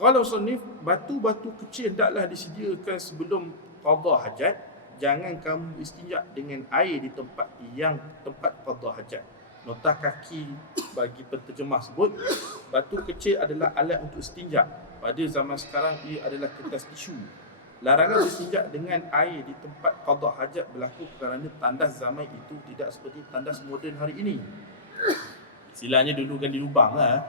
Kalau sonif, batu-batu kecil hendaklah disediakan sebelum qada hajat. Jangan kamu istinja dengan air di tempat qada hajat. Nota kaki bagi penterjemah sebut, batu kecil adalah alat untuk istinja. Pada zaman sekarang ia adalah kertas tisu. Larangan berstinja dengan air di tempat qada hajat berlaku kerana tandas zaman itu tidak seperti tandas moden hari ini. Istilahnya dulu kan di lubang lah.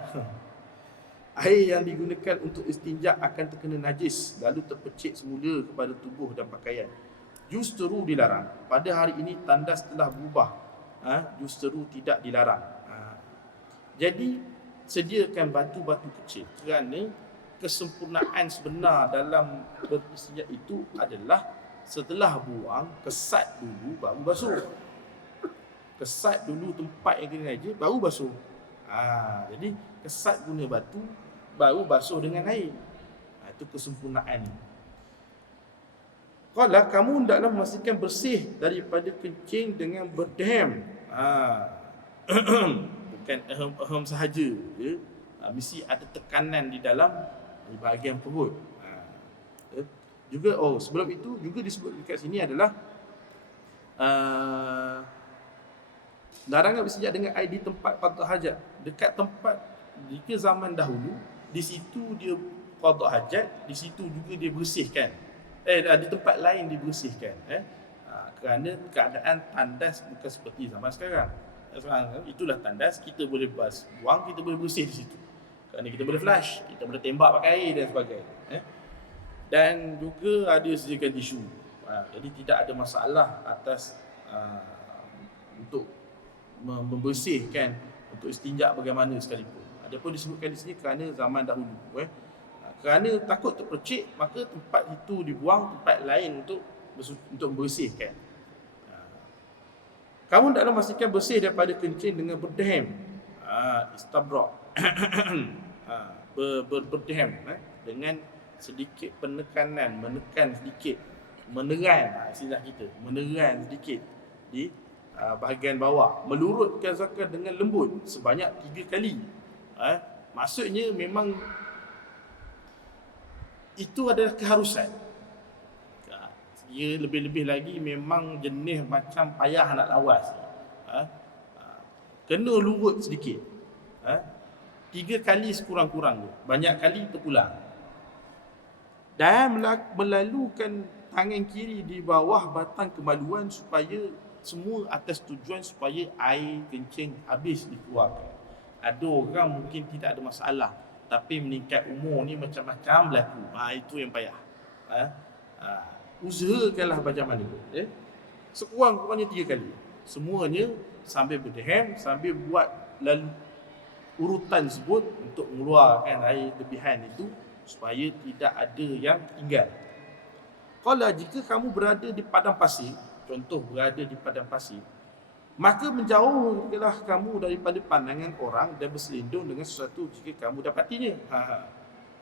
Air yang digunakan untuk istinja akan terkena najis lalu terpercik semula kepada tubuh dan pakaian. Justeru dilarang. Pada hari ini tandas telah berubah. Justeru tidak dilarang. Jadi sediakan batu-batu kecil kerana kesempurnaan sebenar dalam beristinja itu adalah setelah buang kesat dulu baru basuh. Kesat dulu tempat yang kena najis baru basuh. Jadi kesat guna batu baru basuh dengan air. Itu kesempurnaan. Kalau kamu hendaklah memastikan bersih daripada kencing dengan berdeham. Bukan ahem sahaja. Ya. Mesti ada tekanan di dalam di bahagian perut. Juga sebelum itu juga disebut dekat sini adalah larangan bersijak dengan air di tempat qada hajat. Dekat tempat jika zaman dahulu di situ dia qada hajat, di situ juga dia bersihkan. Di tempat lain dibersihkan. Kerana keadaan tandas bukan seperti zaman sekarang. Sekarang itulah tandas, kita boleh buang, kita boleh bersih di situ. Kerana kita boleh flush, kita boleh tembak pakai air dan sebagainya. Dan juga ada sediakan tisu. Jadi tidak ada masalah atas untuk membersihkan, untuk istinja bagaimana sekalipun. Adapun disebutkan di sini kerana zaman dahulu. Kerana takut terpercik, maka tempat itu dibuang, tempat lain untuk membersihkan. Kamu hendaklah memastikan bersih daripada kencing dengan berdeham. Istabrak. Berdeham. Dengan sedikit penekanan, menekan sedikit, meneran, istilah kita, meneran sedikit di bahagian bawah, melurutkan zakar dengan lembut sebanyak 3 kali. Maksudnya memang itu adalah keharusan. Ia lebih-lebih lagi memang jenis macam payah nak lawas. Kena lurut sedikit. 3 kali sekurang-kurang. Banyak kali terpulang. Dan melalukan tangan kiri di bawah batang kemaluan supaya semua atas tujuan supaya air kencing habis dikeluarkan. Ada orang mungkin tidak ada masalah, tapi meningkat umur ni macam-macam berlaku. Itu yang payah. Usahakanlah macam mana. Sekurang-kurangnya 3 kali. Semuanya sambil berdeham, sambil buat lalu urutan tersebut untuk mengeluarkan air lebihan itu supaya tidak ada yang tinggal. Kalau jika kamu berada di padang pasir, contoh berada di padang pasir, maka menjauhlah kamu daripada pandangan orang dan berselindung dengan sesuatu jika kamu dapatinya.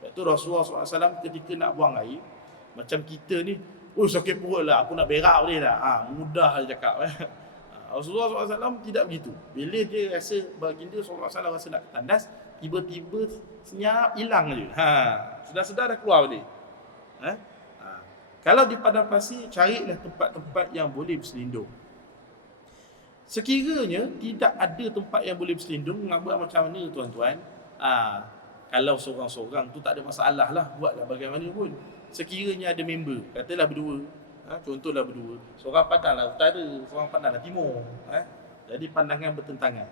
Itu Rasulullah SAW ketika nak buang air, macam kita ni, sakit perut lah, aku nak berak boleh tak? Mudah dia cakap. Rasulullah SAW tidak begitu. Bila dia rasa, baginda SAW rasa nak tandas, tiba-tiba senyap, hilang je. Sedar-sedar dah keluar balik. Kalau di padang pasir, carilah tempat-tempat yang boleh berselindung. Sekiranya tidak ada tempat yang boleh berselindung, nak buat macam mana tuan-tuan? Kalau seorang-seorang tu tak ada masalah lah, buatlah bagaimana pun. Sekiranya ada member, katalah berdua, contohlah berdua, seorang pandanglah utara, seorang pandanglah timur, jadi pandangan bertentangan.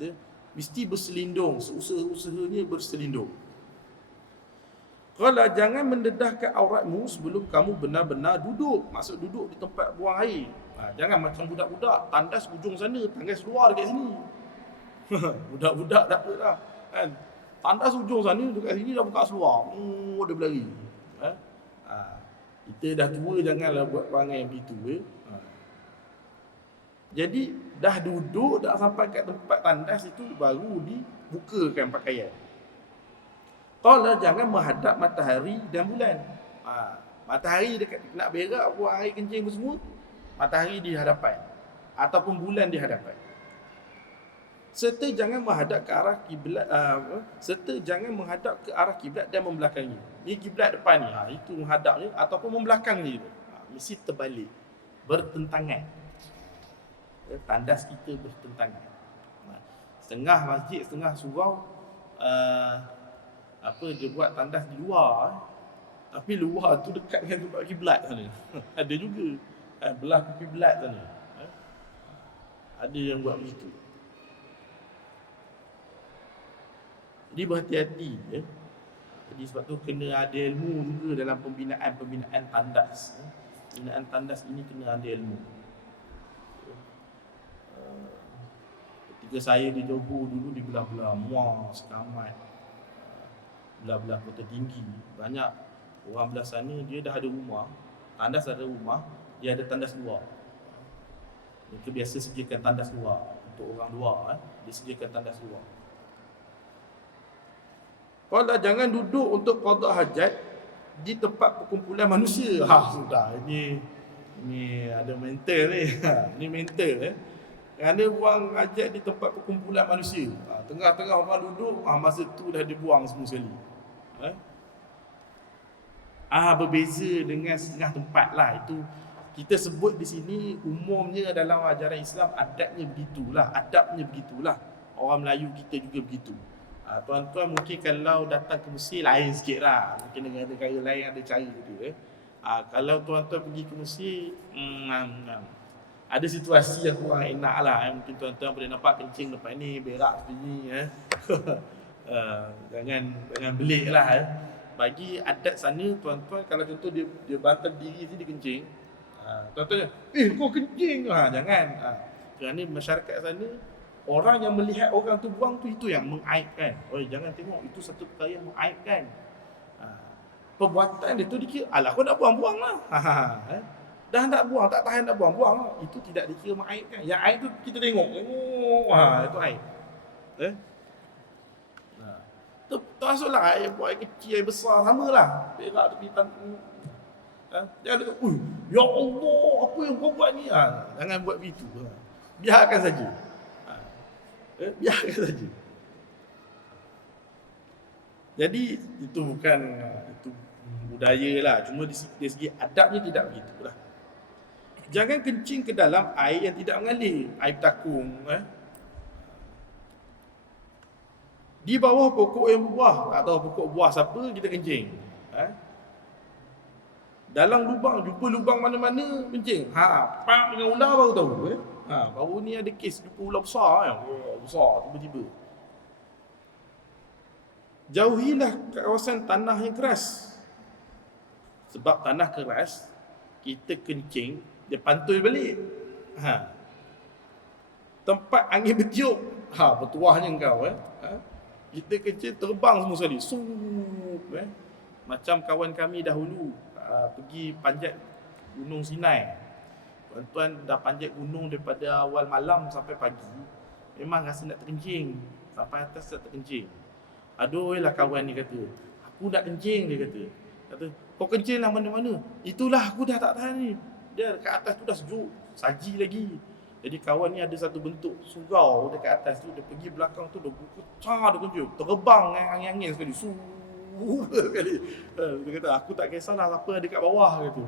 Dia mesti berselindung, seusaha-usahanya berselindung. Kalau jangan mendedahkan auratmu sebelum kamu benar-benar duduk. Maksud duduk di tempat buang air. Jangan macam budak-budak, tandas ujung sana, tandas luar dekat sini. Budak-budak tak apa dah. Tandas ujung sana, dekat sini dah buka seluar. Dia berlari. Kita dah tua, janganlah buat perangai yang begitu. Jadi dah duduk, dah sampai kat tempat tandas itu, baru dibukakan pakaian. Kalau jangan menghadap matahari dan bulan. Matahari dekat nak berak, buang air kencing semua, matahari di hadapan ataupun bulan di hadapan. serta jangan menghadap ke arah kiblat dan membelakangi. Ni kiblat depan ni, itu menghadapnya ataupun membelakangi tu. Mesti terbalik, bertentangan. Tandas kita bertentangan. Setengah masjid, setengah surau dia buat tandas di luar, tapi luar tu dekat dengan tempat kiblat sana. Ada juga belah kiblat sana. Ada yang buat begitu. Jadi berhati-hati ya. Jadi sebab tu kena ada ilmu juga dalam pembinaan tandas. Pembinaan tandas ini kena ada ilmu. Ketika saya di Johor dulu, di belah-belah Muar, Sekamat, belah-belah Kota Tinggi, banyak orang belah sana dia dah ada rumah, tandas ada rumah, dia ada tandas luar. Mereka biasa sediakan tandas luar untuk orang luar, dia sediakan tandas luar. Kalau jangan duduk untuk qada hajat di tempat perkumpulan manusia. Sudah, ini ada mental ni. Ini mental Kerana buang hajat di tempat perkumpulan manusia. Tengah-tengah orang duduk, masa tu dah dibuang semua sekali. Berbeza dengan setengah tempat lah. Itu kita sebut di sini umumnya dalam ajaran Islam adabnya begitulah. Orang Melayu kita juga begitu. Tuan-tuan mungkin kalau datang ke Mesir lain sikit lah. Mungkin negara-negara lain ada cara dia. Kalau tuan-tuan pergi ke Mesir, ada situasi yang kurang enak lah. Mungkin tuan-tuan boleh nampak kencing lepas ni, berak seperti ni. Jangan belik lah. Bagi adat sana, tuan-tuan kalau contoh dia bantal diri sini, dia kencing. Tuan-tuan kau kencing. Jangan. Kerana masyarakat sana, orang yang melihat orang tu buang tu, itu yang mengaibkan. Jangan tengok, itu satu perkara yang mengaibkan. Perbuatan dia tu dikira, alah kau nak buang-buang lah. Dah nak buang, tak tahan nak buang lah. Itu tidak dikira mengaibkan. Yang aib tu kita tengok. Itu aib. Termasuklah air buat air kecil, air besar, sama lah. Berak tepi tanggung. Jangan tengok, ya Allah, apa yang kau buat ni? Jangan buat begitu. Biarkan saja. Biarkan saja. Jadi itu bukan itu budaya lah. Cuma dari segi adabnya tidak begitu lah. Jangan kencing ke dalam air yang tidak mengalir. Air bertakung. Di bawah pokok yang berbuah. Tak tahu pokok buah siapa, kita kencing. Dalam lubang, jumpa lubang mana-mana, kencing. Pak dengan ular baru tahu. Baru ni ada kes jumpa ular besar. Besar tiba-tiba. Jauhilah kawasan tanah yang keras. Sebab tanah keras, kita kencing, dia pantui balik. Tempat angin bertiup, bertuahnya kau. Kita kencing terbang semua sekali. Macam kawan kami dahulu pergi panjat Gunung Sinai. Tuan-tuan dah panjat gunung daripada awal malam sampai pagi, memang rasa nak terkencing. Sampai atas tak terkencing. Aduh lah kawan ni kata, aku nak kencing, dia kata. Kau kencing lah mana-mana. Itulah aku dah tak tahan ni. Dia dekat atas tu dah sejuk, saji lagi. Jadi kawan ni ada satu bentuk surau dekat atas tu. Dia pergi belakang tu, dia pecah, dia kencing. Terbang dengan angin-angin sekali. Sekali. Dia kata, aku tak kisahlah apa ada kat bawah, kata.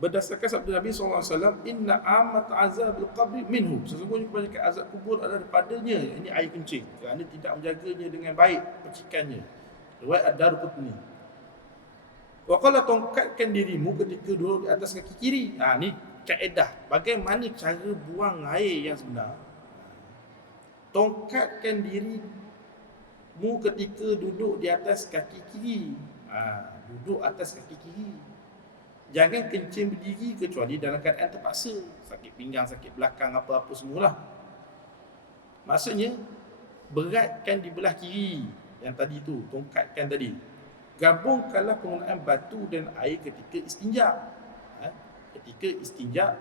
Berdasarkan sabda Nabi SAW, inna amat azab al-qabri minhu. Sesungguhnya kebanyakan azab kubur adalah daripadanya. Ini air kencing. Kerana tidak menjaganya dengan baik percikannya. Riwayat Ad-Darqutni. Wa qala tongkatkan dirimu ketika duduk di atas kaki kiri. Ni kaedah. Bagaimana cara buang air yang sebenar. Tongkatkan dirimu ketika duduk di atas kaki kiri. Duduk atas kaki kiri. Jangan kencing berdiri kecuali dalam keadaan terpaksa. Sakit pinggang, sakit belakang, apa-apa semualah. Maksudnya, beratkan di belah kiri. Yang tadi tu, tongkatkan tadi. Gabungkanlah penggunaan batu dan air ketika istinja. Ketika istinja,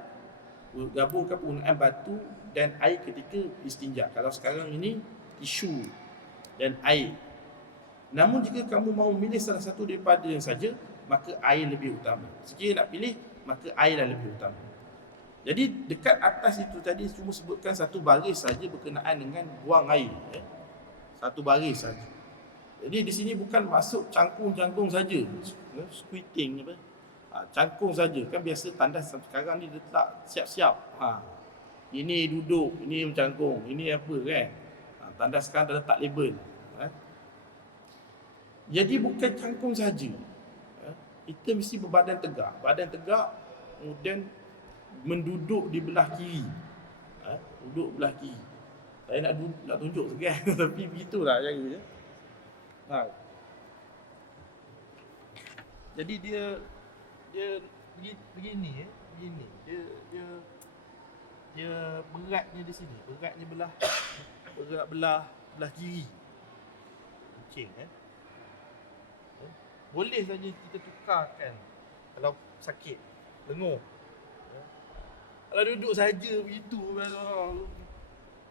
gabungkan penggunaan batu dan air ketika istinja. Kalau sekarang ini, tisu dan air. Namun jika kamu mahu memilih salah satu daripada yang saja, maka air lebih utama. Sekiranya nak pilih, maka airlah lebih utama. Jadi dekat atas itu tadi cuma sebutkan satu baris saja berkenaan dengan buang air. Satu baris saja. Jadi di sini bukan masuk cangkung-cangkung saja, squirting apa? Cangkung saja. Kan biasa tandas sekarang ni dia letak siap-siap. Ini duduk, ini mencangkung, ini apa kan? Tandas sekarang dah letak label. Jadi bukan cangkung saja. Kita mesti berbadan tegak. Badan tegak, kemudian menduduk di belah kiri. Duduk belah kiri. Saya nak tunjuk sekian tapi begitulah caranya. Jadi dia begini begini. Dia beratnya di sini. Beratnya belah kiri. Kucing boleh saja kita tukarkan kalau sakit lenguh. Kalau duduk saja begitu,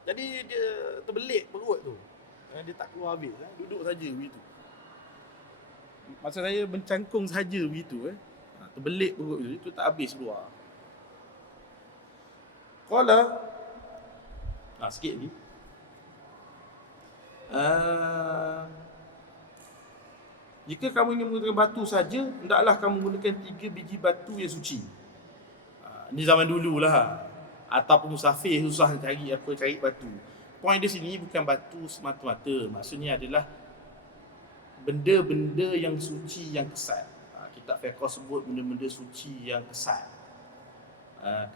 jadi dia terbelit perut tu. Dia tak keluar habis. Duduk saja begitu. Maksud saya mencangkung saja begitu. Terbelit perut tu, itu tak habis keluar. Qala sikit ni. Jika kamu ingin menggunakan batu saja, hendaklah kamu menggunakan 3 biji batu yang suci. Ni zaman dululah. Ataupun musafir susah cari batu. Poin di sini bukan batu semata-mata. Maksudnya adalah benda-benda yang suci yang kesat. Kitab fiqh sebut benda-benda suci yang kesat.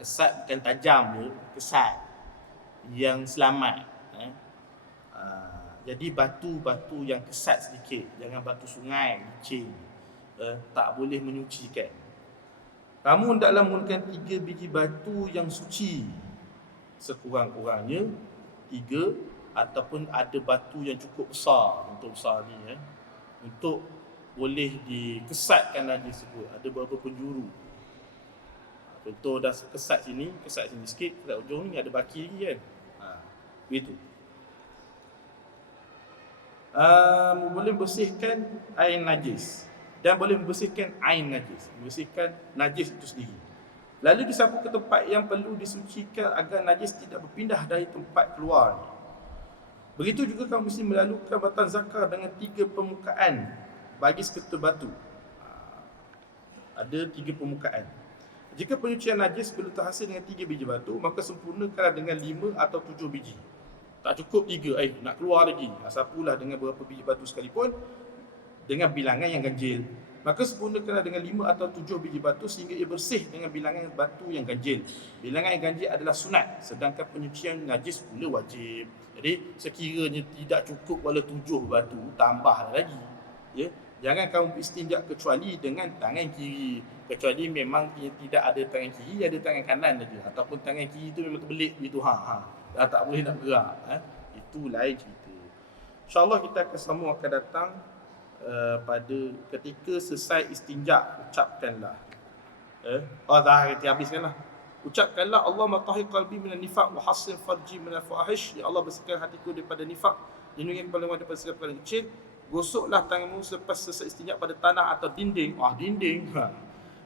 Kesat bukan tajam je, kesat. Yang selamat. Jadi batu-batu yang kesat sedikit. Jangan batu sungai, licin. Tak boleh menyucikan. Kamu hendaklah menggunakan 3 biji batu yang suci. Sekurang-kurangnya 3, ataupun ada batu yang cukup besar. Untuk besar ni untuk boleh dikesatkan najis tersebut. Ada beberapa penjuru. Contoh dah kesat sini sikit, kat ujung ni ada baki lagi kan. Begitu. Boleh bersihkan air najis dan boleh membersihkan air najis, membersihkan najis itu sendiri. Lalu disapu ke tempat yang perlu disucikan agar najis tidak berpindah dari tempat keluar. Begitu juga kamu mesti melalukan batang zakar dengan 3 permukaan bagi seketul batu. Ada 3 permukaan. Jika penyucian najis perlu terhasil dengan 3 biji batu, maka sempurnakanlah dengan 5 atau 7 biji. Tak cukup 3, nak keluar lagi. Sapulah dengan berapa biji batu sekalipun dengan bilangan yang ganjil. Maka sempurnakanlah dengan 5 atau 7 biji batu sehingga ia bersih dengan bilangan batu yang ganjil. Bilangan yang ganjil adalah sunat, sedangkan penyucian najis pula wajib. Jadi sekiranya tidak cukup wala 7 batu, tambahlah lagi. Jangan kamu istinja kecuali dengan tangan kiri. Kecuali memang tidak ada tangan kiri, ada tangan kanan saja. Ataupun tangan kiri itu memang terbelit begitu. Dah tak boleh nak bergerak. Itu lain cerita. InsyaAllah kita akan sambung akan datang pada ketika selesai istinja, ucapkanlah. Dah habiskanlah. Ucapkanlah Allahumma tahhir qalbi minan nifaq wa hassin farji minal fawahish. Ya Allah, bersihkan hatiku daripada nifaq, lindungi kepala daripada segala perkara kecil. Gosoklah tanganmu selepas selesai istinja pada tanah atau dinding. Dinding.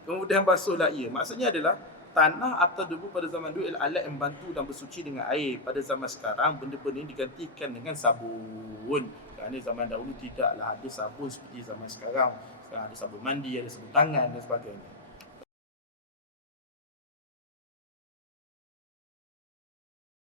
Kemudian basuhlah ia. Maksudnya adalah tanah atau debu pada zaman dulu adalah alat yang membantu dan bersuci dengan air. Pada zaman sekarang, benda-benda ini digantikan dengan sabun. Kerana zaman dahulu tidaklah ada sabun seperti zaman sekarang. Sekarang ada sabun mandi, ada sabun tangan dan sebagainya.